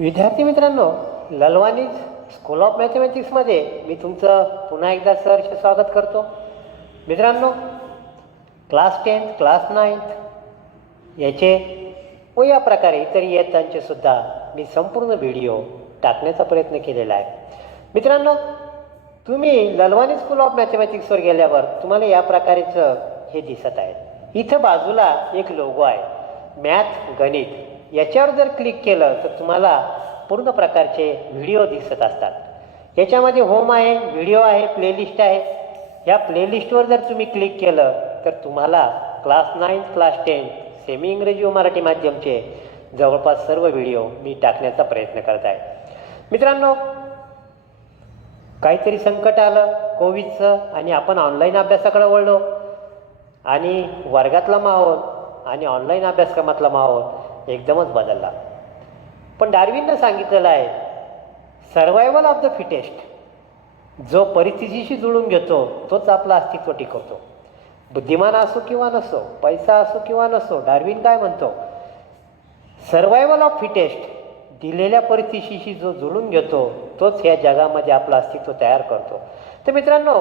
विद्यार्थी मित्रांनो, ललवानीज school of मॅथमॅटिक्समध्ये मी तुमचं पुन्हा एकदा सहर्ष स्वागत करतो. मित्रांनो, क्लास 10th क्लास 9th याचे व या प्रकारे इतर इयत्तांचे सुद्धा मी संपूर्ण व्हिडिओ टाकण्याचा प्रयत्न केलेला आहे. मित्रांनो, तुम्ही ललवानी स्कूल ऑफ मॅथमॅटिक्सवर गेल्यावर तुम्हाला या प्रकारेचं हे दिसत आहे. इथं बाजूला एक लोगो आहे, मॅथ गणित. याच्यावर जर क्लिक केलं तर तुम्हाला पूर्ण प्रकारचे व्हिडिओ दिसत असतात. याच्यामध्ये होम आहे, व्हिडिओ आहे, प्लेलिस्ट आहे. ह्या प्लेलिस्टवर जर तुम्ही क्लिक केलं तर तुम्हाला क्लास 9 क्लास 10 सेमी इंग्रजी व मराठी माध्यमचे जवळपास सर्व व्हिडिओ मी टाकण्याचा प्रयत्न करत आहे. मित्रांनो, काहीतरी संकट आलं कोविडचं आणि आपण ऑनलाईन अभ्यासाकडे वळलो आणि वर्गातला माहोल आणि ऑनलाईन अभ्यासक्रमातला माहोल एकदमच बदलला. पण डार्विननं सांगितलेलं आहे, सर्वायवल ऑफ द फिटेस्ट. जो परिस्थितीशी जुळून घेतो तोच आपलं अस्तित्व टिकवतो. बुद्धिमान असो किंवा नसो, पैसा असो किंवा नसो, डार्विन काय म्हणतो, सर्वायवल ऑफ फिटेस्ट. दिलेल्या परिस्थितीशी जो जुळून घेतो तोच ह्या जगामध्ये आपलं अस्तित्व तयार करतो. तर मित्रांनो,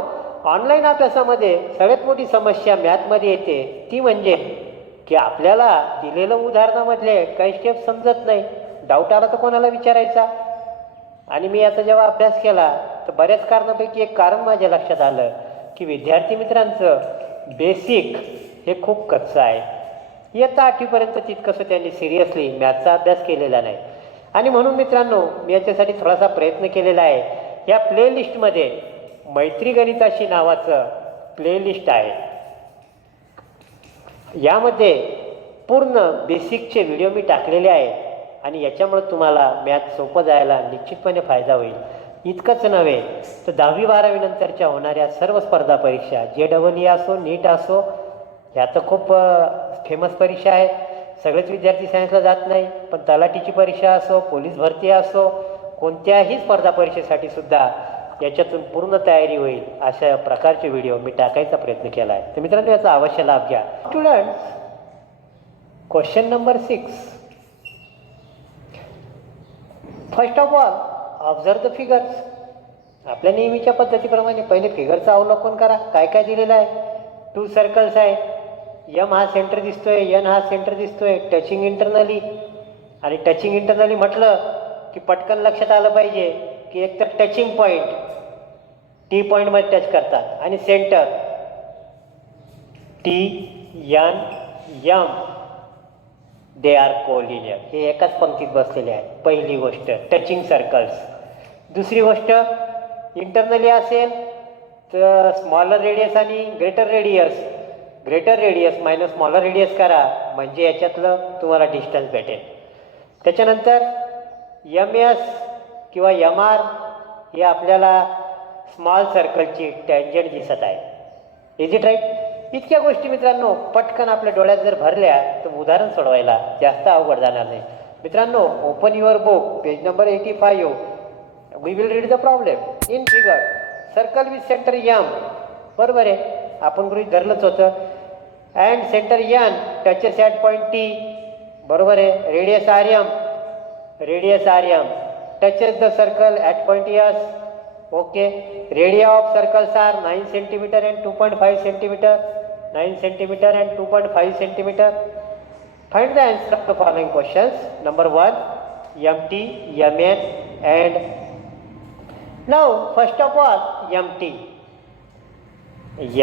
ऑनलाईन अभ्यासामध्ये सगळ्यात मोठी समस्या मॅथमध्ये येते, ती म्हणजे की आपल्याला दिलेलं उदाहरणामधले काही स्टेप समजत नाही. डाऊट आला तर कोणाला विचारायचा. आणि मी याचा जेव्हा अभ्यास केला तर बऱ्याच कारणापैकी एक कारण माझ्या लक्षात आलं की विद्यार्थी मित्रांचं बेसिक हे खूप कच्चं आहे. इयत्ता 8वीपर्यंत तितकंसं त्यांनी सिरियसली मॅथचा अभ्यास केलेला नाही. आणि म्हणून मित्रांनो, मी याच्यासाठी थोडासा प्रयत्न केलेला आहे. या प्लेलिस्टमध्ये मैत्री गणिताशी नावाचं प्लेलिस्ट आहे. यामध्ये पूर्ण बेसिकचे व्हिडिओ मी टाकलेले आहेत आणि याच्यामुळे तुम्हाला मॅथ सोपं जायला निश्चितपणे फायदा होईल. इतकंच नव्हे तर 10वी 12वी नंतरच्या होणाऱ्या सर्व स्पर्धा परीक्षा, JEE असो, नीट असो, ह्या तर खूप फेमस परीक्षा आहेत. सगळेच विद्यार्थी सायन्सला जात नाही, पण तलाठीची परीक्षा असो, पोलीस भरती असो, कोणत्याही स्पर्धा परीक्षेसाठी सुद्धा याच्यातून पूर्ण तयारी होईल अशा प्रकारचे व्हिडिओ मी टाकायचा प्रयत्न केला आहे. तर मित्रांनो, याचा अवश्य लाभ घ्या. Students, question number 6. First of all observe the figures. आपल्या नेहमीच्या पद्धतीप्रमाणे पहिले फिगरचं अवलोकन करा. काय काय दिलेलं आहे. 2 सर्कल्स आहे. M हा सेंटर दिसतोय, N हा सेंटर दिसतोय, टचिंग इंटरनली. आणि टचिंग इंटरनली म्हटलं की पटकन लक्षात आलं पाहिजे की एक तर टचिंग पॉईंट T पॉईंटमध्ये टच करतात आणि centre T, N, M they are collinear. हे एकाच पंक्तीत बसलेले आहेत. पहिली गोष्ट टचिंग सर्कल्स. दुसरी गोष्ट, इंटरनली असेल तर स्मॉलर रेडियस आणि greater radius. Greater radius minus smaller radius करा म्हणजे याच्यातलं तुम्हाला डिस्टन्स भेटेल. त्याच्यानंतर MS किंवा MR हे आपल्याला स्मॉल सर्कलची टँजंट दिसत आहे. Is it right? इतक्या गोष्टी मित्रांनो पटकन आपल्या डोळ्यात जर भरल्या तर उदाहरण सोडवायला जास्त अवघड जाणार नाही. मित्रांनो, open your book, page number 85. We will read the problem in figure. Circle with centre M. बरोबर आहे, आपण गृहीत धरलंच होतं. And centre N touches at point T. बरोबर आहे. Radius RM. Radius RM touches the circle at point S. Okay. Radii of circles are 9 centimetre and 2.5 centimetre. 9 centimetre and 2.5 centimetre. Find the answer of the following questions. Number 1, MT, MN and now first of all MT,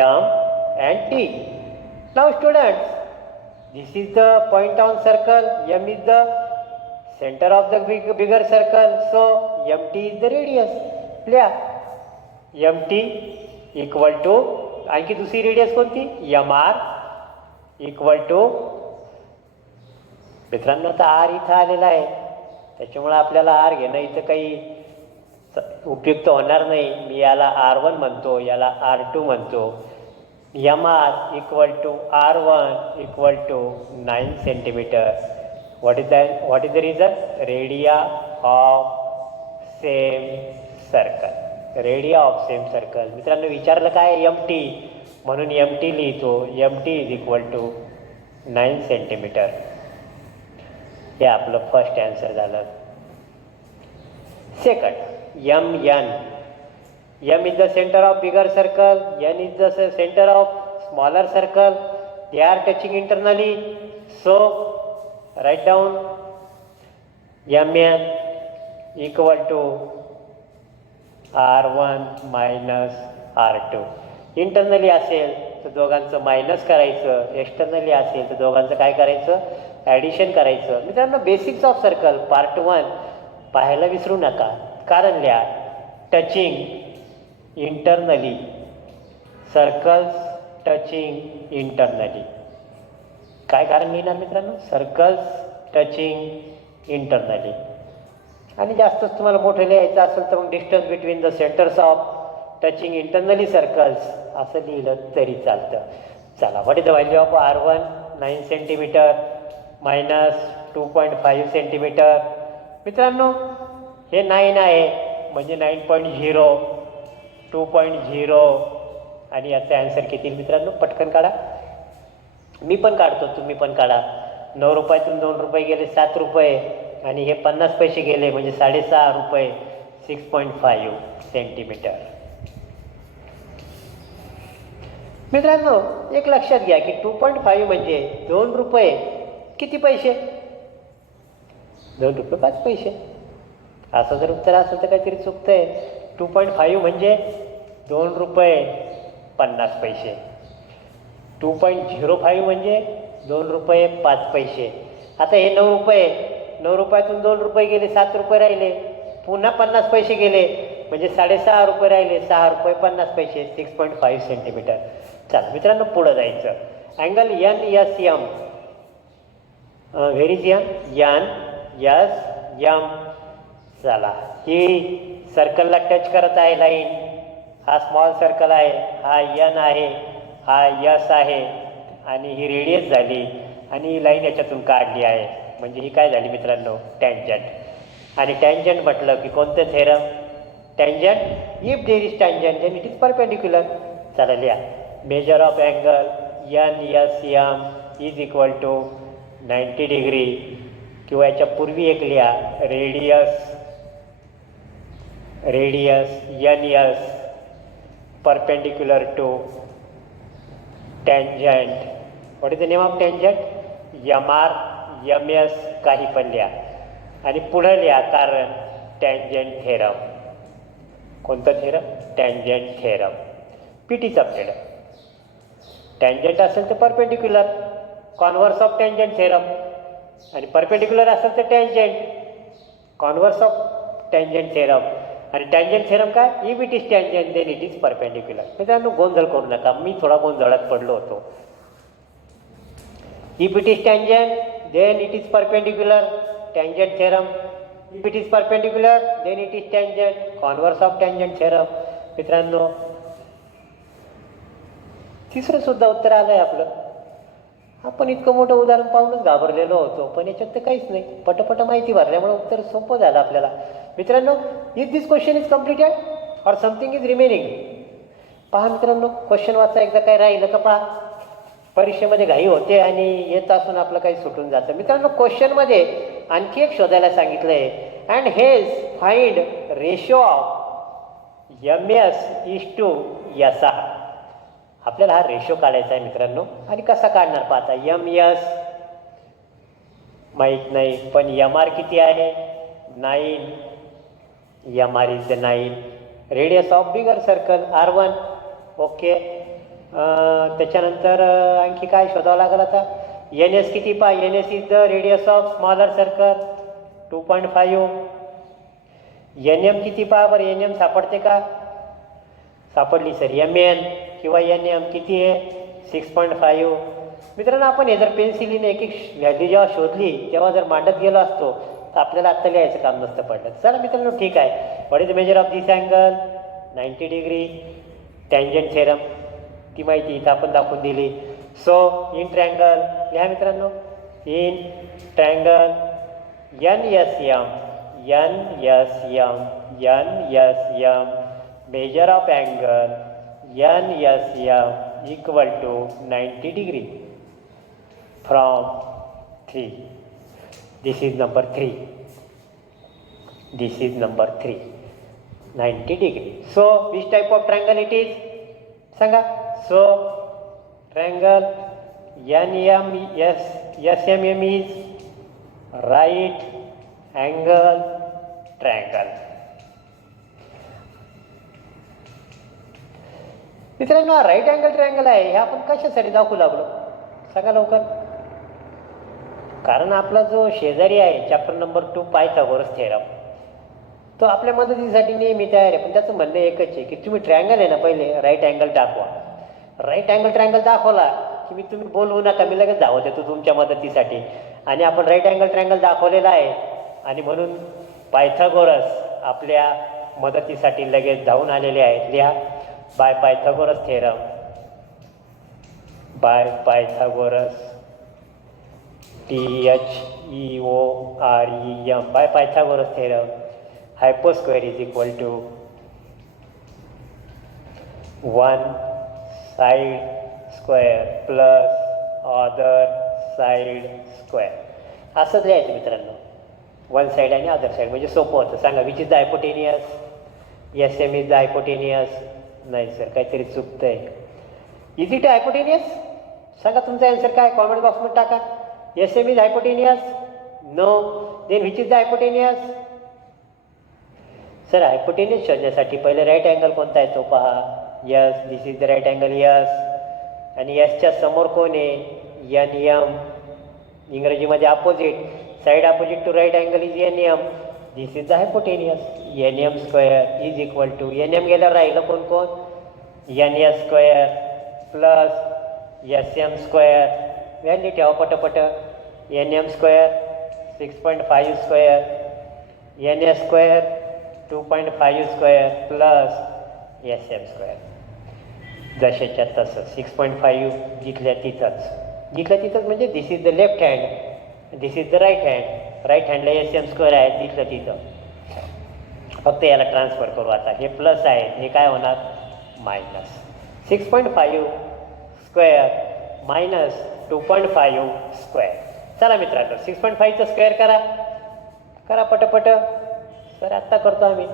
M and T. Now students, this is the point on circle. M is the center of the bigger circle, so MT is the radius. लिहा MT equal to आणखी दुसरी radius कोणती, MR equal to. मित्रांनो, आता R इथं आलेला आहे त्याच्यामुळे आपल्याला R घेणं इथं काही उपयुक्त होणार नाही. मी याला R1 म्हणतो, याला R2 म्हणतो. MR equal to R1 equal to 9 centimetre. What is the reason? Radii of same circle. Radii of same circle. मित्रांनो, विचारलं काय MT, म्हणून MT लिहितो. MT is equal to 9 centimetre. हे आपलं फर्स्ट आन्सर झालं. Second, MN. M is the center of bigger circle, N is the center of smaller circle. They are touching internally. So, write down MN equal to R1 minus R2. Internally असेल तर दोघांचं minus करायचं, externally असेल तर दोघांचं काय करायचं, addition करायचं. मित्रांनो, बेसिक्स ऑफ सर्कल पार्ट 1 पाहायला विसरू नका. कारण लिहा touching internally, circles touching internally. काय कारण लिहिणार मित्रांनो, सर्कल्स टचिंग इंटरनली. आणि जास्तच तुम्हाला मोठं लिहायचं असेल तर मग distance between the centres of touching internally circles असं लिहिलं तरी चालतं. चला, what is the value of R1? 9 centimetre minus 2.5 centimetre. मित्रांनो, हे 9 आहे म्हणजे 9.0, 2.0 आणि याचा ॲन्सर किती मित्रांनो? पटकन काढा. मी पण काढतो, तुम्ही पण काढा. 9 रुपयातून 2 रुपये गेले 7 रुपये आणि हे 50 पैसे गेले म्हणजे 6.5 रुपये. 6.5 सेंटीमीटर. मित्रांनो, एक लक्षात घ्या की 2.5 म्हणजे 2 रुपये किती पैसे? 2 रुपये 5 पैसे. असं जर उत्तर असेल तर काहीतरी चुकतंय. 2.5 म्हणजे 2 रुपये 50 पैसे. 2.05 म्हणजे 2 रुपये 5 पैसे. आता हे 9 रुपये, 9 रुपयातून 2 रुपये गेले 7 रुपये राहिले, पुन्हा 50 पैसे गेले म्हणजे 6.5 रुपये राहिले, 6 रुपये 50 पैसे. 6.5 सेंटीमीटर. चला मित्रांनो, पुढं जायचं. Angle NSM. Where is NSM. चला, ही सर्कलला टच करत आहे लाईन. हा स्मॉल सर्कल आहे, हा N आहे, हा S आहे आणि ही रेडियस झाली आणि ही लाईन याच्यातून काढली आहे. म्हणजे ही काय झाली मित्रांनो? टँजंट. आणि टँजंट म्हटलं की कोणतं theorem? Tangent. If there is tangent then it is perpendicular. चला लिहा. Measure of angle NSM is equal to 90 degree. किंवा याच्या पूर्वी एक लिहा, radius NS perpendicular to tangent. What is the name of tangent? MR, MS काही पण लिहा. आणि पुढं लिहा कारण टँजंट थेरम. कोणतं थेरम? Tangent theorem. PTचा थेरम. टँजंट असेल तर perpendicular, converse of tangent theorem. आणि परपेंडिक्युलर असेल तर tangent, converse of tangent theorem. आणि टँजंट थेरम काय? If it is tangent then it is perpendicular. मित्रांनो, गोंधळ करू नका. मी थोडा गोंधळात पडलो होतो. If it is tangent then it is perpendicular, tangent theorem. If it is perpendicular then it is tangent, converse of tangent theorem. मित्रांनो, तिसरं सुद्धा उत्तर आलं आहे आपलं. आपण इतकं मोठं उदाहरण पाहूनच घाबरलेलो होतो, पण याच्यात तर काहीच नाही. पटपट माहिती भरल्यामुळे उत्तर सोपं झालं आपल्याला. मित्रांनो, is this question is completed or something is remaining? पहा मित्रांनो, क्वेश्चन वाचा एकदा. काय राहिलं का पहा. परीक्षेमध्ये घाई होते आणि येत असून आपलं काही सुटून जातं. मित्रांनो, क्वेश्चनमध्ये आणखी एक शोधायला सांगितलं आहे. And hence find ratio of MS is to SR. आपल्याला हा रेशो काढायचा आहे मित्रांनो. आणि कसा काढणार पाहता. MS माहीत नाही, पण MR किती आहे? 9. MR is the 9. Radius of bigger circle R1. Okay. त्याच्यानंतर आणखी काय शोधावं लागेल आता. NS किती पहा. NS is the radius of smaller circle 2.5. NM किती पहा बरं. NM सापडते का? सापडली सर. MN किंवा NM किती आहे? 6.5. मित्रांनो, आपण हे जर पेन्सिलीने एक व्हॅल्यू जेव्हा शोधली तेव्हा जर मांडत गेलो असतो तर आपल्याला आत्ता लिहायचं काम नसतं पडलं. चला मित्रांनो, ठीक आहे. What is the measure of this angle? 90 degree. Tangent theorem ती माहिती इथं आपण दाखवून दिली. सो इन ट्रँगल लिहा मित्रांनो. In triangle NSM measure of angle NSM equal to 90 degree from 3. This is number 3. This is number 3, 90 degree. So which type of triangle it is? Sanga. So triangle SMM is right angle triangle. मित्रांनो, हा right angle triangle आहे. हे आपण कशासाठी दाखवू लागलो सांगा लवकर. कारण आपला जो शेजारी आहे चॅप्टर नंबर 2 पायथागोरस थेरम, तो आपल्या मदतीसाठी नेहमी तयार आहे. पण त्याचं म्हणणं एकच आहे की तुम्ही ट्रायंगल आहे ना, पहिले राईट अँगल दाखवा. राईट अँगल ट्रायंगल दाखवला की मी तुम्ही बोलवू नका, मी लगेच धावत येतो तुमच्या मदतीसाठी. आणि आपण राईट अँगल ट्रायंगल दाखवलेला आहे आणि म्हणून पायथागोरस आपल्या मदतीसाठी लगेच धावून आलेले आहेत. लिहा, by Pythagoras theorem, by Pythagoras THEOREM, by Pythagoras theorem, hypo square is equal to 1 side square plus other side square. असंच लिहायचं मित्रांनो, वन साइड आणि अदर साइड, म्हणजे सोपं होतं. सांगा, which is the hypotenuse? SM is the hypotenuse. नाही sir, काहीतरी चुकतं आहे. Is it hypotenuse? सांगा तुमचा आन्सर काय, कॉमेंट बॉक्समध्ये टाका. SM is hypotenuse? No. Then which is the hypotenuse? Sir, hypotenuse शोधण्यासाठी पहिले राईट अँगल कोणता आहे तो पहा. Yes, this is the right angle yes. आणि यसच्या समोर कोण आहे? NM. इंग्रजीमध्ये opposite, side opposite to right angle is NM. This is the hypotenuse. NM square is equal to, NM गेल्यावर राहिलं कोण कोण? NS square plus SM square. Value ठेवा पटपट. NM square 6.5 square, NS square 2.5 square plus SM square. जशाच्या तसं 6.5 जिथल्या तिथंच म्हणजे दिस is the left hand, this is the right hand. Right हँडला SM स्क्वेअर आहे, तिथलं तिथं. फक्त याला ट्रान्सफर करू आता. हे प्लस आहे, हे काय होणार? मायनस. 6.5 square minus 2.5 square. चला मित्रांनो, 6.5चं स्क्वेअर करा पटपट. सर आत्ता करतो आम्ही,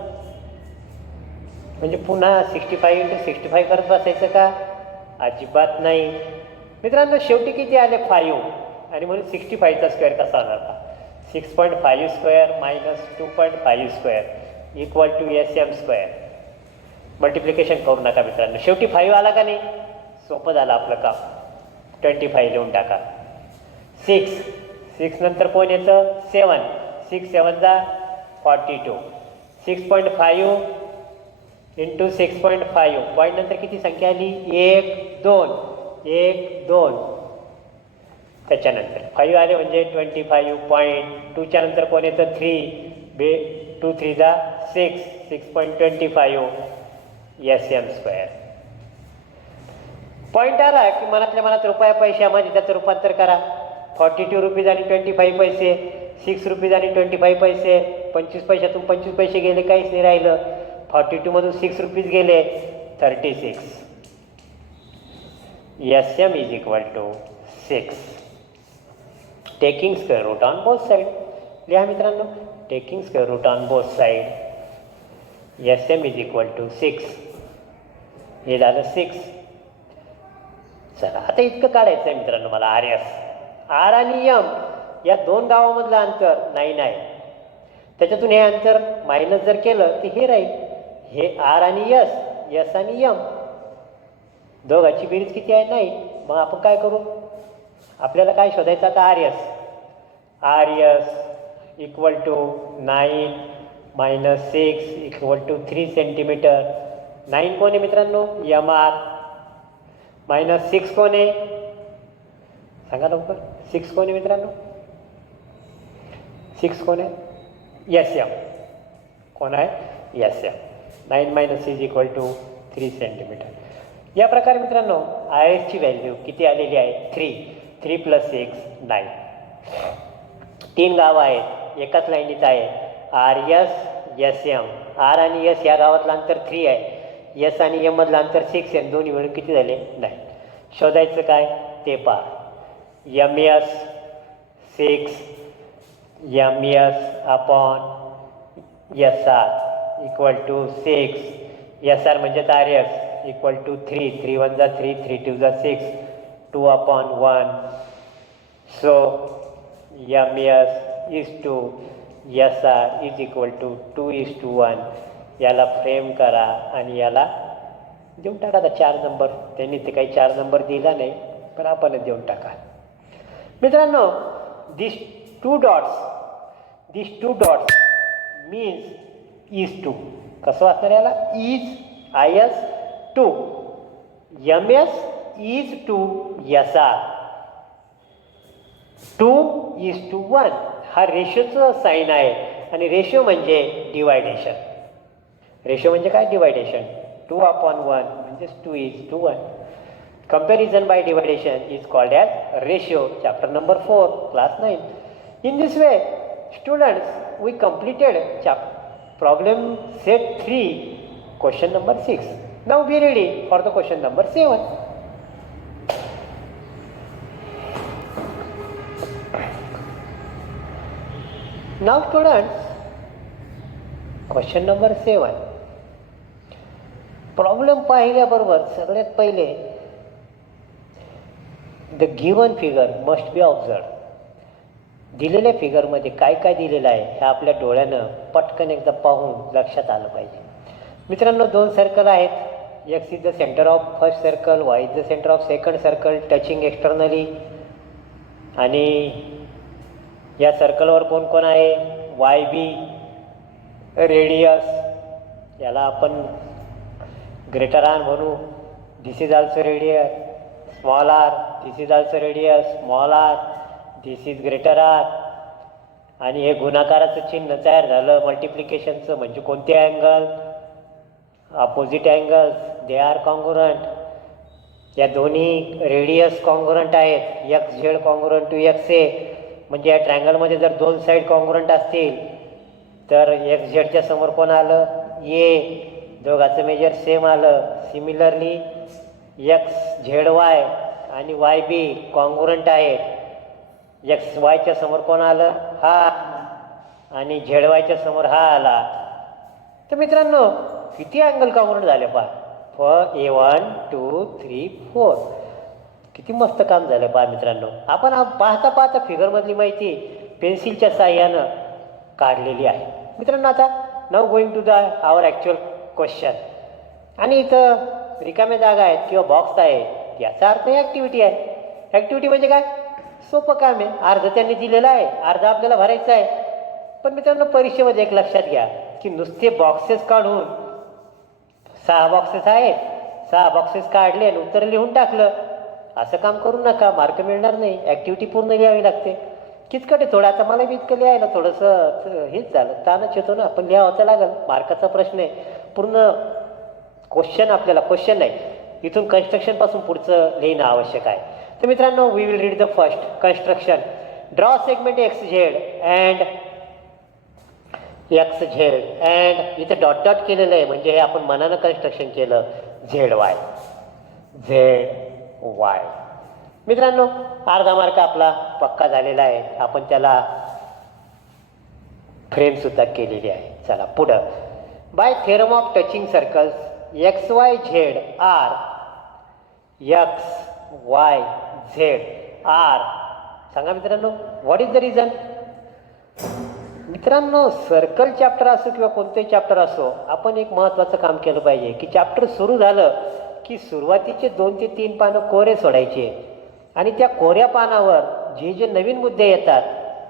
म्हणजे पुन्हा 65 × 65 करत बसायचं का? अजिबात नाही मित्रांनो. शेवटी किती आले? 5. आणि म्हणून 65चा स्क्वेअर कसा होणार का? 6.5 square minus 2.5 square equal to SM square. Multiplication करू नका मित्रांनो. शेवटी 5 आला का नाही? सोपं झालं आपलं काम. 25 लिहून टाका. 6 नंतर कोण येतं? 7. 6 7 जा 42. 6.5 इंटू 6.5. पॉईंट नंतर किती संख्या आली? 1 2. त्याच्यानंतर 5 आले म्हणजे 25 पॉईंट. 2च्या नंतर कोण येतं? 3. 2 3 जा 6. 6.25 SM स्क्वेअर. पॉईंट आला की मनातल्या मनात रुपया पैशामध्ये त्याचं रूपांतर करा. 42 रुपीज आणि 25 पैसे, 6 रुपीज आणि 25 पैसे. 25 पैशातून 25 पैसे गेले, काहीच नाही राहिलं. 42 मधून 6 रुपीज गेले, 36. SM is equal to 6. Taking square root on both side. लिहा मित्रांनो, taking square root on both side. SM is equal to 6. हे झालं 6. चला आता इतकं काढायचं आहे मित्रांनो मला. RS, R आणि M या दोन गावामधलं अंतर 9 आहे. त्याच्यातून हे अंतर मायनस जर केलं तर हे राहील. हे R आणि S आणि M दोघांची बेरीज किती आहे? 9. मग आपण काय करू? आपल्याला काय शोधायचं आता? RS equal to 9 minus 6 equal to 3 centimetre. 9 कोण आहे मित्रांनो? MR. मायनस 6 कोण आहे? सांगा लवकर. 6 कोण आहे मित्रांनो? 6 कोण आहे? SM. कोण आहे? SM. 9 minus 6 equal to 3 centimetre. या प्रकारे मित्रांनो RSची व्हॅल्यू किती आलेली आहे? 3. 3 + 6 9. 3 गावं आहेत, एकाच लाईनीत आहे. RS SM. R आणि S या गावातलं अंतर 3 आहे. S आणि M मधलं अंतर 6 आहे. दोन्ही मिळून किती झाले? 9. शोधायचं काय ते पहा. MS 6 MS upon S R equal to 6 S R म्हणजेच आर एस इक्वल टू 3 3 1 जा 3 3 2 जा 6 2/1 so M S is to S R is equal to 2:1 याला फ्रेम करा आणि याला देऊन टाका. आता 4 नंबर त्यांनी ते काही 4 नंबर दिला नाही पण आपणच देऊन टाका. मित्रांनो this two dots means is to. कसं वाचणार याला is I S to M S is to S R 2:1 हा रेशोचं साईन आहे आणि रेशो म्हणजे डिवायडेशन. रेशो म्हणजे काय डिवायडेशन 2/1 म्हणजेच 2:1. Comparison by dividation is called as ratio. Chapter number 4, class 9. In this way, students, we completed problem set 3, question number 6. Now be ready for the question number 7. Now students, question number 7. Problem पाहिल्याबरोबर सगळ्यात पहिले the given figure must be observe. दिलेल्या फिगरमध्ये काय काय दिलेलं आहे हे आपल्या डोळ्यानं पटकन एकदा पाहून लक्षात आलं पाहिजे. मित्रांनो 2 सर्कल आहेत. X is the centre of first circle, Y is the centre of second circle touching externally. आणि या सर्कलवर कोण कोण आहे वाय बी रेडियस, याला आपण ग्रेटर आर म्हणू. This is also radius small R, this is also radius small R, this is greater R. आणि हे गुणाकाराचं चिन्ह तयार झालं मल्टिप्लिकेशनचं म्हणजे कोणते angle opposite angles they are congruent. या दोन्ही रेडियस कॉन्ग्रुएंट आहेत. X Z congruent to X A म्हणजे या ट्रायंगलमध्ये जर 2 साईड कॉन्ग्रुएंट असतील तर एक्स झेडच्या समोर कोण आलं ए, दोघांचं मेजर सेम आलं. सिमिलरली एक्स झेड वाय आणि वाय बी कॉन्ग्रुएंट आहेत. एक्स वायच्या समोर कोण आलं हा आणि झेड वायच्या समोर हा आला. तर मित्रांनो किती अँगल कॉन्ग्रुएंट झाले पहा A1 2 3 4. किती मस्त काम झालं पहा मित्रांनो. आपण पाहता पाहता फिगरमधली माहिती पेन्सिलच्या साह्यानं काढलेली आहे. मित्रांनो आता now going to the our actual question. आणि इथं रिकाम्या जागा आहेत किंवा बॉक्स आहे याचा अर्थ ॲक्टिव्हिटी आहे. ॲक्टिव्हिटी म्हणजे काय सोपं काम आहे. अर्ध त्यांनी दिलेलं आहे अर्ध आपल्याला भरायचं आहे. पण मित्रांनो परीक्षेमध्ये एक लक्षात घ्या की नुसते बॉक्सेस काढून 6 बॉक्सेस आहेत 6 बॉक्सेस काढले आणि उत्तर लिहून टाकलं असं काम करू नका. मार्क मिळणार नाही. ॲक्टिव्हिटी पूर्ण लिहावी लागते. किचकट आहे थोडं. आता मला बी इतकं लिहायला थोडंसं हेच झालं ताणच येतो ना. पण लिहावं तर लागेल मार्काचा प्रश्न आहे. पूर्ण क्वेश्चन आपल्याला क्वेश्चन नाही इथून कन्स्ट्रक्शनपासून पुढचं लिहिणं आवश्यक आहे. तर मित्रांनो we will read the first construction. Draw segment X Z and X Z and इथं डॉट डॉट केलेलं आहे म्हणजे हे आपण मनानं कन्स्ट्रक्शन केलं झेड वाय. मित्रांनो अर्धा मार्क आपला पक्का झालेला आहे. आपण त्याला फ्रेमसुद्धा केलेली आहे. चला पुढं. By theorem of touching circles X Y Z R X Y Z R. सांगा मित्रांनो व्हॉट इज द रिझन. मित्रांनो सर्कल चॅप्टर असो किंवा कोणतेही चॅप्टर असो आपण एक महत्त्वाचं काम केलं पाहिजे की चॅप्टर सुरू झालं की सुरुवातीचे 2 ते 3 पानं कोरे सोडायचे आणि त्या कोऱ्या पानावर जे जे नवीन मुद्दे येतात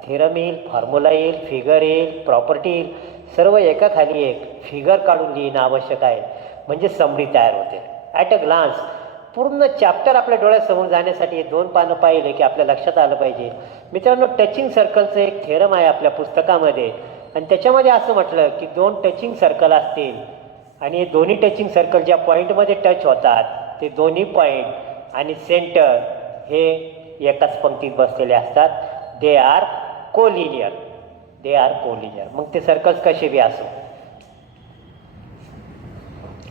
थेरम येईल फॉर्म्युला येईल फिगर येईल प्रॉपर्टी येईल सर्व एकाखाली एक फिगर काढून लिहिणं आवश्यक आहे. म्हणजे समरी तयार होते. ॲट अ ग्लान्स पूर्ण चॅप्टर आपल्या डोळ्यासमोर जाण्यासाठी हे 2 पानं पाहिले की आपल्या लक्षात आलं पाहिजे. मित्रांनो टचिंग सर्कलचं एक थेरम आहे आपल्या पुस्तकामध्ये आणि त्याच्यामध्ये असं म्हटलं की 2 टचिंग सर्कल असतील आणि हे दोन्ही टचिंग सर्कल ज्या पॉईंटमध्ये टच होतात ते दोन्ही पॉईंट आणि सेंटर हे एकाच पंक्तीत बसलेले असतात. They are collinear. मग ते सर्कल्स कसे बी असो.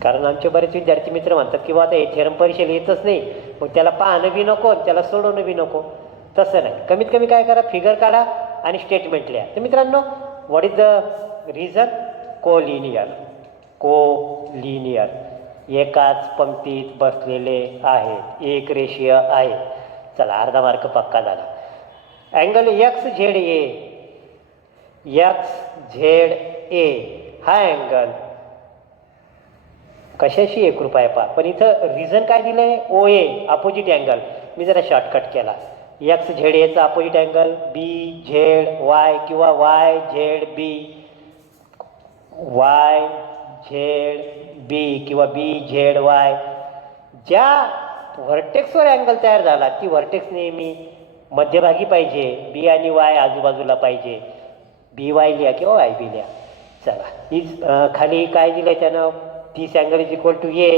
कारण आमचे बरेच विद्यार्थी मित्र म्हणतात की बाबा हे थेरम परीक्षेला येतच नाही मग त्याला पाहणं बी नको त्याला सोडवणं बी नको. तसं नाही. कमीत कमी काय करा फिगर काढा आणि स्टेटमेंट लिहा. तर मित्रांनो what is the reason collinear एकाच पंक्तीत बसलेले आहेत, एक रेषीय आहे. चला अर्धा मार्क पक्का झाला. अँगल XZA हा अँगल कशाशी एकरूप आहे पहा. पण इथं रिझन काय दिलं आहे, OA अपोजिट अँगल. मी जरा शॉर्टकट केला. XZAचा अपोजिट अँगल BZY किंवा YZB किंवा BZY. ज्या व्हर्टेक्सवर अँगल तयार झाला ती व्हर्टेक्स नेहमी मध्यभागी पाहिजे, बी आणि वाय आजूबाजूला पाहिजे. BY लिहा किंवा YB लिहा. चला खाली काय दिलं त्यानं, 30 angle is equal to A.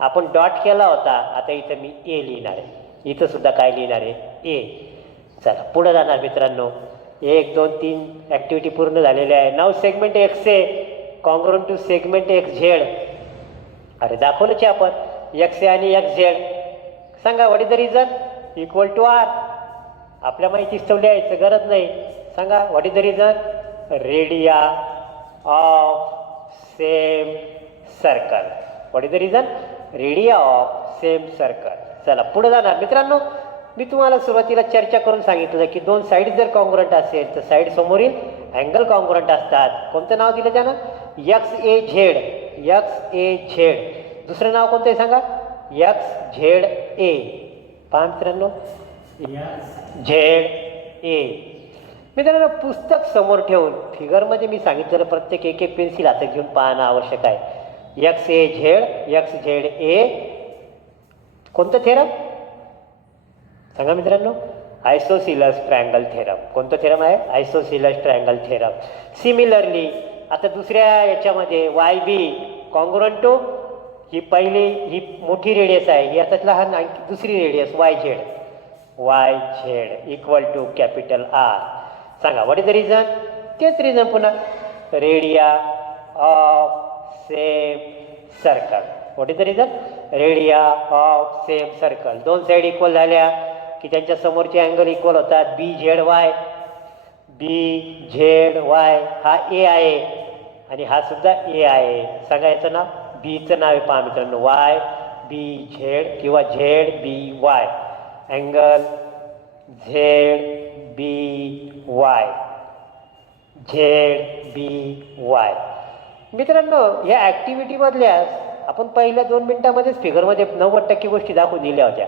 आपण डॉट केला होता, आता इथं मी A लिहिणार आहे. इथं सुद्धा काय लिहिणार आहे, A. चला पुढे जाणार मित्रांनो. 1 2 3 ॲक्टिव्हिटी पूर्ण झालेल्या आहे. Now segment XA congruent to segment XZ. अरे दाखवलंच आपण XA आणि XZ. सांगा what is the reason, equal to R. आपल्या माहितीच ठेवली यायचं गरज नाही. सांगा what is the reason, radii of same circle. What is the reason, radii of same circle. चला पुढे जाणार मित्रांनो. मी तुम्हाला सुरुवातीला चर्चा करून सांगितलं की दोन साईड जर कॉन्ग्रुएंट असेल तर साईड समोरील अँगल कॉन्ग्रुएंट असतात. कोणतं नाव दिलं त्यानं, XAZ. दुसरं नाव कोणतं आहे सांगा, XZA. पहा मित्रांनो, ZA. मित्रांनो पुस्तक समोर ठेवून फिगरमध्ये मी सांगितलेलं प्रत्येक एक पेन्सिल हातात घेऊन पाहणं आवश्यक आहे. XAZ कोणतं थेरम सांगा मित्रांनो, आयसोसिलस ट्रायंगल थेरम. कोणतं थेरम आहे, आयसोसिलस ट्रायंगल थेरम. सिमिलरली आता दुसऱ्या याच्यामध्ये YB कॉन्ग्रुएंट टू ही पहिली ही मोठी रेडियस आहे, ही आता लहान दुसरी radius YZ equal to capital R. सांगा व्हॉट इज द रिझन, तेच रिझन पुन्हा, radii of same circle. What is the reason, radii of same circle. दोन साईड इक्वल झाल्या की त्यांच्या समोरचे अँगल इक्वल होतात. BZY हा A आहे आणि हा सुद्धा A आहे. सांगा याचं नाव, बीचं नाव आहे पहा मित्रांनो, YBZ किंवा ZBY. Angle ZBY. मित्रांनो या ॲक्टिव्हिटीमधल्या आपण पहिल्या 2 मिनिटांमध्येच फिगरमध्ये 90% गोष्टी दाखवून दिल्या होत्या.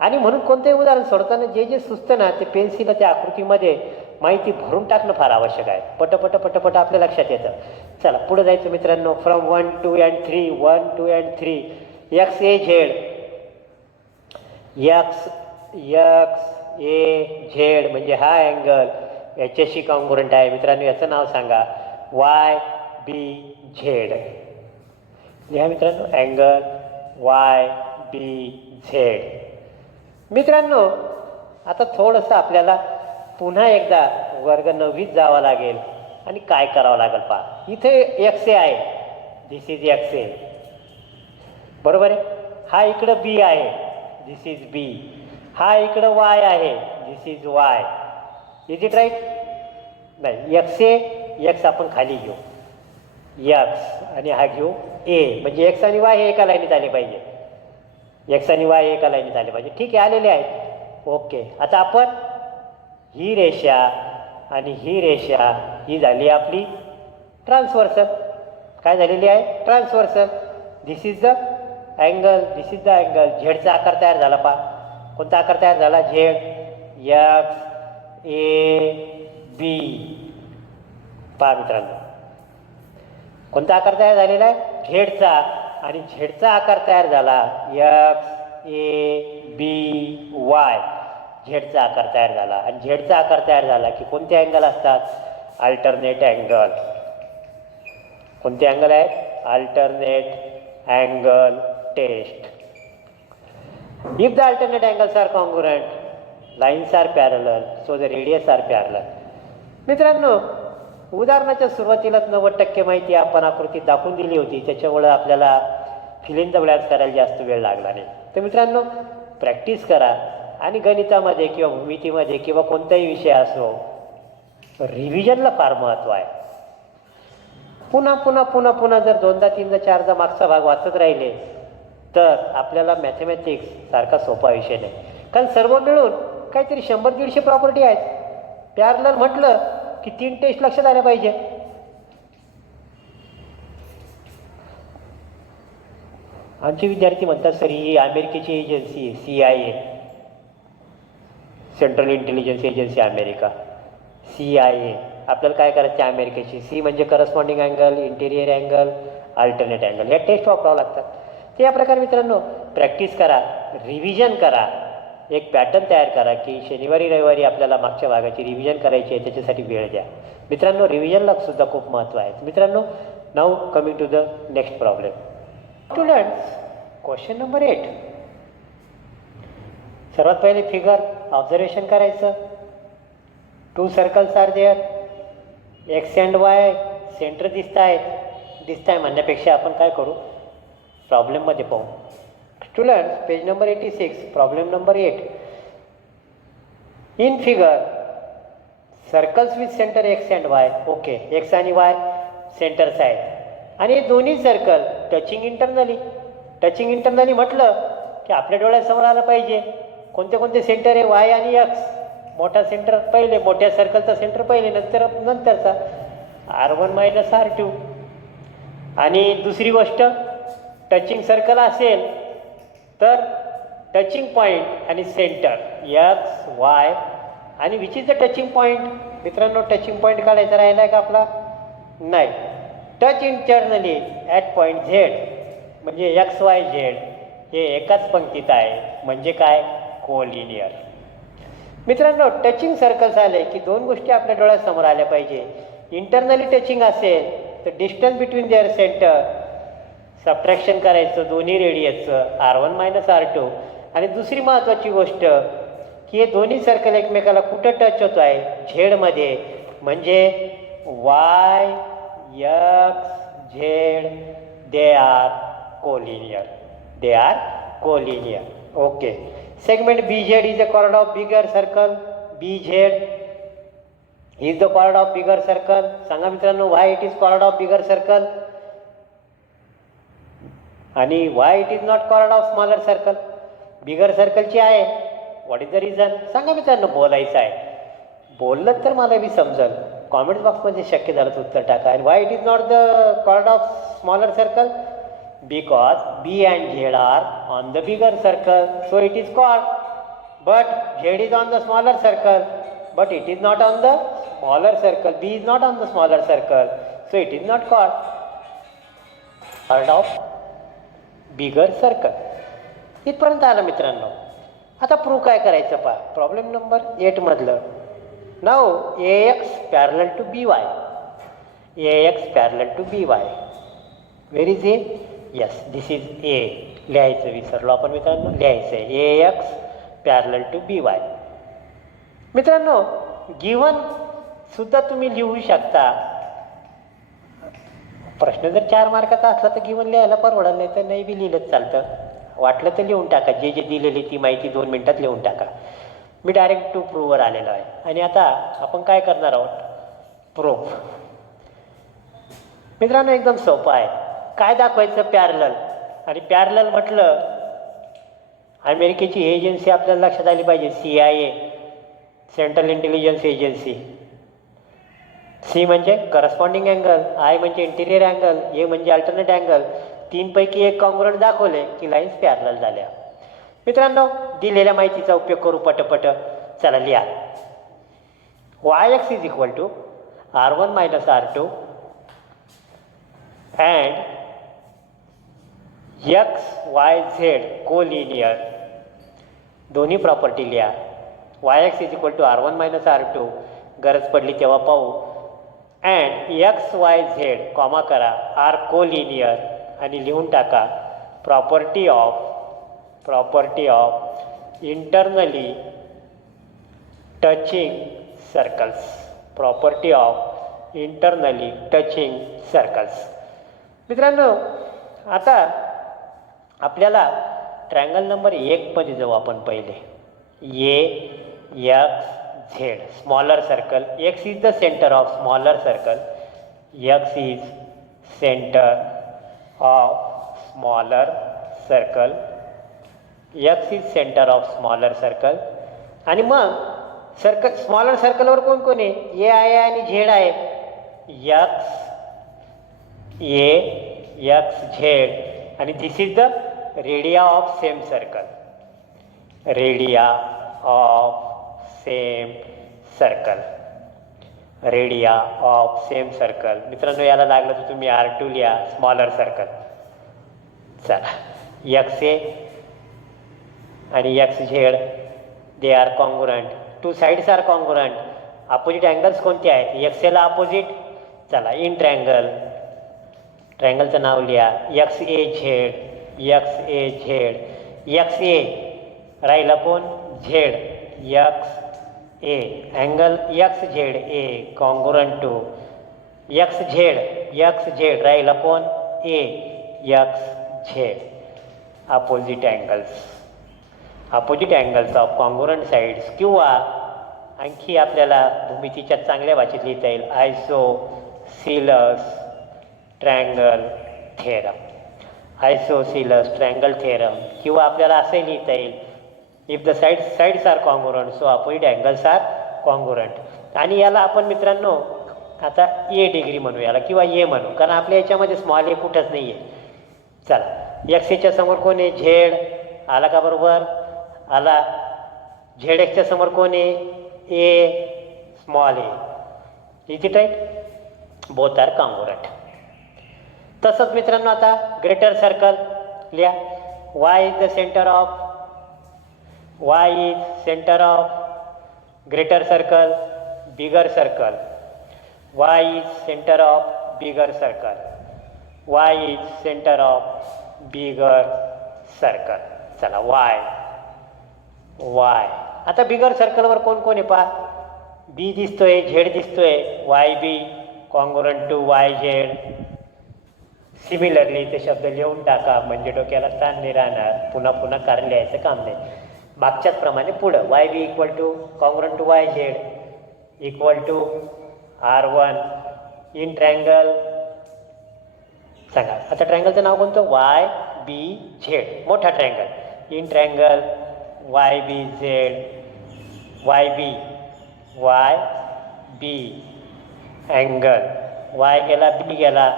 आणि म्हणून कोणतेही उदाहरण सोडताना जे जे सुचतं ना ते पेन्सिल त्या आकृतीमध्ये माहिती भरून टाकणं फार आवश्यक आहे. पटपट आपल्या लक्षात येतं. चला पुढे जायचं मित्रांनो. फ्रॉम 1 2 and 3 1 2 and 3 XAZ म्हणजे हा अँगल याच्याशी कॉन्ग्रुएंट आहे. मित्रांनो याचं नाव सांगा, YBZ. लिहा मित्रांनो, अँगल YBZ. मित्रांनो आता थोडंसं आपल्याला पुन्हा एकदा वर्ग 9वीत जावं लागेल आणि काय करावं लागेल पहा. इथे XA आहे, दिस इज XA बरोबर आहे. हा इकडं B आहे, दिस इज B. हा इकडं Y आहे, this is Y. Is it right, नाही XA X आपण खाली घेऊ X आणि हा घेऊ A. म्हणजे X आणि Y हे एका लाईनीत आले पाहिजे. X आणि Y एका लाईनीत आले पाहिजे. ठीक आहे, आलेले आहेत. ओके, आता आपण ही रेषा आणि ही रेषा ही झाली आपली ट्रान्सव्हर्सल. काय झालेली आहे, transversal. This is the angle, this is the angle. झेडचा आकार तयार झाला पहा. कोणता आकार तयार झाला, झेड. XAB पहा मित्रांनो, कोणता आकार तयार झालेला आहे, झेडचा. आणि झेडचा आकार तयार झाला XABY. झेडचा आकार तयार झाला. आणि झेडचा आकार तयार झाला की कोणते अँगल असतात, अल्टरनेट अँगल. कोणते अँगल आहेत, alternate angle test. If the alternate angles are congruent, lines are parallel, so the radius are parallel. मित्रांनो उदाहरणाच्या सुरुवातीलाच 90% माहिती आपण आकृतीत दाखवून दिली होती, त्याच्यामुळे आपल्याला फिल इन द ब्लँक्स करायला जास्त वेळ लागला नाही. तर मित्रांनो प्रॅक्टिस करा आणि गणितामध्ये किंवा भूमितीमध्ये किंवा कोणताही विषय असो रिव्हिजनला फार महत्त्व आहे. पुन्हा पुन्हा पुन्हा पुन्हा जर दोनदा तीनदा चारदा मागचा भाग वाचत राहिले तर आपल्याला मॅथमॅटिक्स सारखा सोपा विषय नाही. कारण सर्व मिळून काहीतरी 100-150 प्रॉपर्टी आहेत. पॅरलल म्हटलं की 3 टेस्ट लक्षात आल्या पाहिजे. आमचे विद्यार्थी म्हणतात सर ही अमेरिकेची agency CIA, central intelligence agency America, CIA. आपल्याला काय करायचं आहे अमेरिकेची? सी म्हणजे corresponding angle, interior angle, alternate angle. या टेस्ट वापरावं लागतात. ते या प्रकारे मित्रांनो प्रॅक्टिस करा, रिव्हिजन करा, एक पॅटर्न तयार करा की शनिवारी रविवारी आपल्याला मागच्या भागाची रिव्हिजन करायची आहे, त्याच्यासाठी वेळ द्या. मित्रांनो रिव्हिजनला सुद्धा खूप महत्त्व आहे. मित्रांनो now coming to the next problem. Students, question number 8. सर्वात पहिले फिगर ऑब्झर्वेशन करायचं. 2 circles are there. X and Y centre दिसत आहे म्हणण्यापेक्षा आपण काय करू, प्रॉब्लेममध्ये पाहू. Students, page number 86, problem number 8. In figure circles with centre X and Y. Okay, X आणि वाय सेंटर्स आहेत आणि दोन्ही circle touching internally. Touching internally म्हटलं की आपल्या डोळ्यासमोर आलं पाहिजे कोणते कोणते सेंटर आहे, वाय आणि एक्स. मोठा सेंटर पहिले, मोठ्या सर्कलचा सेंटर पहिले, नंतरचा R1 - R2. आणि दुसरी गोष्ट, टचिंग सर्कल असेल तर टचिंग पॉईंट आणि सेंटर एक्स वाय आणि which is the touching point. मित्रांनो टचिंग पॉईंट काढायचा राहिला आहे का आपला? नाही. Touch internally at point Z म्हणजे XYZ हे एकाच पंक्तीत आहे, म्हणजे काय, कोलिनियर. मित्रांनो टचिंग सर्कल्स आले की 2 गोष्टी आपल्या डोळ्यासमोर आल्या पाहिजे. इंटरनली टचिंग असेल तर distance between there centre subtraction करायचं दोन्ही रेडियसचं R1 - R2. आणि दुसरी महत्त्वाची गोष्ट की हे दोन्ही सर्कल एकमेकाला कुठं टच होतो आहे, झेडमध्ये, म्हणजे YXZ they are collinear. They are collinear. Okay. Segment BZ is a chord of bigger circle. BZ is the chord of bigger circle. सांगा मित्रांनो why it is chord of bigger circle आणि why it is not chord of smaller circle. बिगर सर्कलची आहे. What is the reason? सांगा मित्रांनो. बोलायचं आहे, बोललं तर मला बी समजेल. कॉमेंट बॉक्समध्ये शक्य झालं तर उत्तर टाका. आणि why it is not the chord of smaller circle? Because B and Z are on the bigger circle, so it is chord. But Z is on the smaller circle, but it is not on the smaller circle. B is not on the smaller circle, so it is not chord. Chord of bigger circle. इथपर्यंत आलं मित्रांनो. आता prove काय करायचं पहा. Problem number 8 मधलं. नाव AX parallel to BY. AX parallel to BY. Where is A? Yes, this is A. लिहायचं विसरलो आपण मित्रांनो. लिहायचं आहे AX पॅरलल टू BY. मित्रांनो गिव्हन सुद्धा तुम्ही लिहू शकता. प्रश्न जर 4 मार्काचा असला तर गिव्हन लिहायला परवडलं, नाही तर नाही बी लिहिलंच चालतं. वाटलं तर लिहून टाका. जे जे दिलेली ती माहिती 2 मिनिटात लिहून टाका. मी डायरेक्ट टू प्रूव्हवर आलेलो आहे. आणि आता आपण काय करणार आहोत, प्रूफ. मित्रांनो एकदम सोपं आहे. काय दाखवायचं, पॅरलल. आणि पॅरलल म्हटलं अमेरिकेची एजन्सी आपल्याला लक्षात आली पाहिजे. CIA, central intelligence agency. C म्हणजे करस्पॉन्डिंग अँगल, I म्हणजे इंटिरियर अँगल, A म्हणजे अल्टरनेट अँगल. 3 पैकी एक कॉन्ग्रुएंट दाखवले की लाईन्स पॅरलल झाल्या. मित्रांनो दिलेल्या माहितीचा उपयोग करू पटपट. चला लिहा. YX is equal to R1 - R2 and XYZ collinear. दोन्ही प्रॉपर्टी लिहा. YX is equal to R1 - R2 गरज पडली तेव्हा पाहू. अँड XYZ कॉमा करा आर कोलिनियर आणि लिहून टाका property of internally touching circles. Property of internally touching circles. मित्रांनो आता आपल्याला ट्रायंगल नंबर 1 मध्ये जाऊ आपण पहिले. AXZ smaller circle. X is the centre of smaller circle. X is center of smaller circle. X is center of smaller circle. आणि मग circle smaller सर्कलवर कोण कोण आहे? ए आहे आणि झेड आहे. एक्स ए एक्स झेड आणि this is the radii of same circle. Radii of same circle. Radii of same circle. मित्रांनो याला लागलं तर तुम्ही R2 लिहा, स्मॉलर सर्कल. चला, एक्स ए आणि X Z they are congruent. Two sides are congruent. Opposite angles कोणते आहेत? एक्स एला अपोजिट. चला, इन ट्रँगल. ट्रँगलचं नाव लिहा, X A Z. X A Z. X A राहिला कोण? Z. X A angle X Z A congruent to X Z. X Z राहिला कोण? A X Z. Opposite angles. Opposite angles of congruent sides. किंवा आणखी आपल्याला भूमितीच्या चांगल्या भाषेत लिहिता येईल, isosceles triangle theorem. Isosceles triangle theorem. किंवा आपल्याला असंही लिहिता येईल, if the sides are congruent so opposite angles are congruent. आणि याला आपण मित्रांनो आता ए डिग्री म्हणू याला, किंवा ए म्हणू, कारण आपल्या याच्यामध्ये स्मॉल ए कुठंच नाही आहे. चला, एक्स एच्या समोर कोण आहे? झेड. आला का बरोबर? आला. झेड एक्सच्या समोर कोण आहे? A small A. Is it right? Both are congruent. तसंच मित्रांनो आता ग्रेटर सर्कल लिहा. Y is the centre of greater circle, bigger circle. Y is centre of bigger circle. Y is centre of bigger circle. चला, Y. आता bigger सर्कलवर कोण कोण आहे पहा. बी दिसतोय, झेड दिसतोय. Y B congruent to Y Z. Similarly ते शब्द लिहून टाका, म्हणजे डोक्याला ताण नाही राहणार. पुन्हा पुन्हा कारण लिहायचं काम नाही. मागच्याच प्रमाणे पुढं Y B equal to congruent to Y Z equal to R1 in triangle. सांगा आता ट्रँगलचं नाव कोणतं? Y B Z. मोठा triangle. In triangle Y B Z. Y B angle. Y गेला, बी गेला,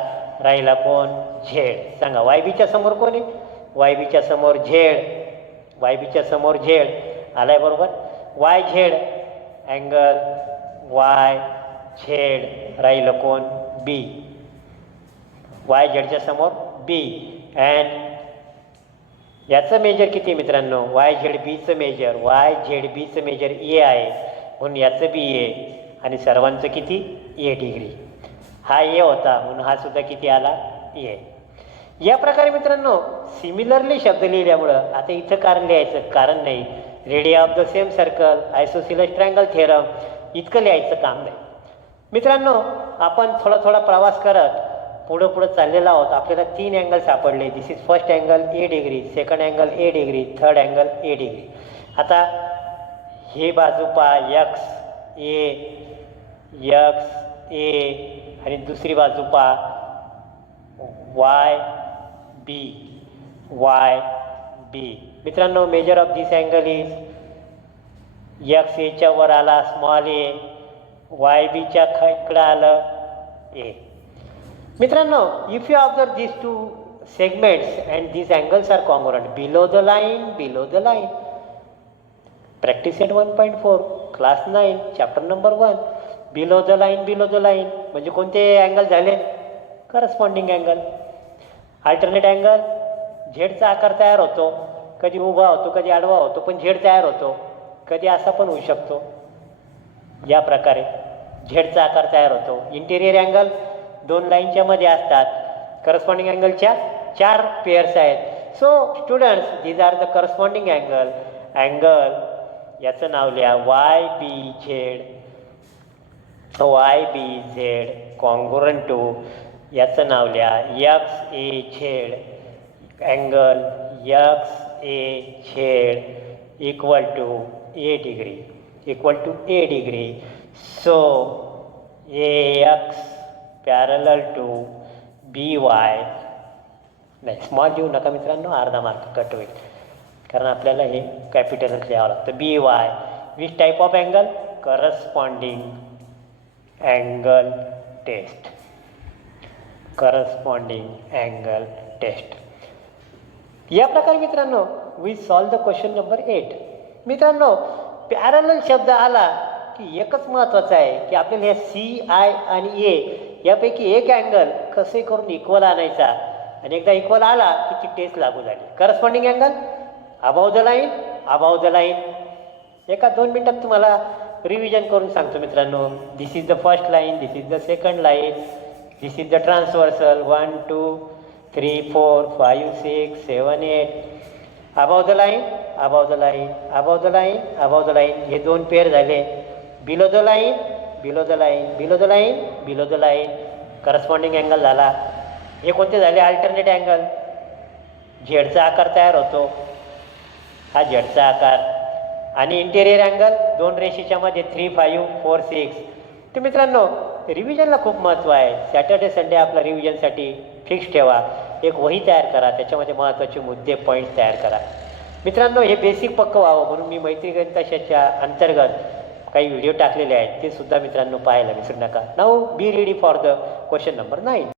राहिला कोण? झेड. सांगा वाय बीच्या समोर कोण आहे? वाय बीच्या समोर झेड. वाय बीच्या समोर झेड. आलाय बरोबर? Y Z angle Y Z, राहिलं कोण? बी. वाय झेडच्या समोर बी. अँड याचं मेजर किती मित्रांनो? वाय झेड बीचं मेजर, वाय झेड बीचं मेजर ए आहे, म्हणून याचं बी ए. आणि सर्वांचं किती? A degree. हा ए होता म्हणून हा सुद्धा किती आला? ए. या प्रकारे मित्रांनो सिमिलरली शब्द लिहिल्यामुळं आता इथं कारण लिहायचं कारण नाही. Radii of the same circle, isosceles triangle theorem इतकं लिहायचं काम नाही. मित्रांनो आपण थोडा प्रवास करत पुढं चाललेला आहोत. आपल्याला 3 अँगल सापडले. This is first angle A degree, second angle A degree, third angle A degree. आता हे बाजू पहा एक्स ए आणि दुसरी बाजू पहा वाय बी. मित्रांनो measure of this angle is x एच्या वर आला स्मॉल ए, वाय बीच्या इकडं आलं ए. मित्रांनो if you observe this two segments and these angles are congruent below the line. Practice at 1.4 class 9 chapter number 1. below the line म्हणजे कोणते angle झाले? Corresponding angle. अल्टरनेट अँगल झेडचा आकार तयार होतो, कधी उभा होतो कधी आडवा होतो, पण झेड तयार होतो. कधी असा पण होऊ शकतो. या प्रकारे झेडचा आकार तयार होतो. इंटेरियर अँगल 2 लाईनच्या मध्ये असतात. करस्पॉन्डिंग अँगलच्या 4 पेअर्स आहेत. So students these are the corresponding angle याचं नाव लिहा Y B Z congruent to याचं नाव लिहा X A Z angle X A Z equal to A degree. So A X parallel to B Y, नाही small लिहू नका मित्रांनो, अर्धा मार्क कट होईल, कारण आपल्याला हे कॅपिटलच लिहावं लागतं. B Y which type of angle, corresponding angle test, corresponding angle test. या प्रकारे मित्रांनो we solve the question number 8. मित्रांनो पॅरलल शब्द आला की एकच महत्त्वाचं आहे की आपल्याला ह्या सी आय आणि ए यापैकी एक अँगल कसे करून इक्वल आणायचा, आणि एकदा इक्वल आला की ती टेस्ट लागू झाली. Corresponding angle above the line, above the line. एका 2 मिनिटात तुम्हाला रिव्हिजन करून सांगतो मित्रांनो. This is the first line, this is the second line, this is the transversal 1 2 3 4 5 6 7 8. Above the line, above the line, above the line, above the line. हे 2 pair झाले. Below the line, below the line, below the line, below the line. Corresponding angle झाला. हे कोणते झाले, alternate angle. झेडचा आकार तयार होतो, हा झेडचा आकार. आणि इंटेरियर अँगल 2 रेषेच्या मध्ये 3 5 4 6. तर मित्रांनो रिव्हिजनला खूप महत्त्व आहे. सॅटर्डे संडे आपला रिव्हिजनसाठी फिक्स ठेवा. एक वही तयार करा, त्याच्यामध्ये महत्त्वाचे मुद्दे पॉईंट्स तयार करा. मित्रांनो हे बेसिक पक्क व्हावं म्हणून मी मैत्री गणिताशाच्या अंतर्गत काही व्हिडिओ टाकलेले आहेत, ते सुद्धा मित्रांनो पाहायला विसरू नका. Now be ready for the question number 9.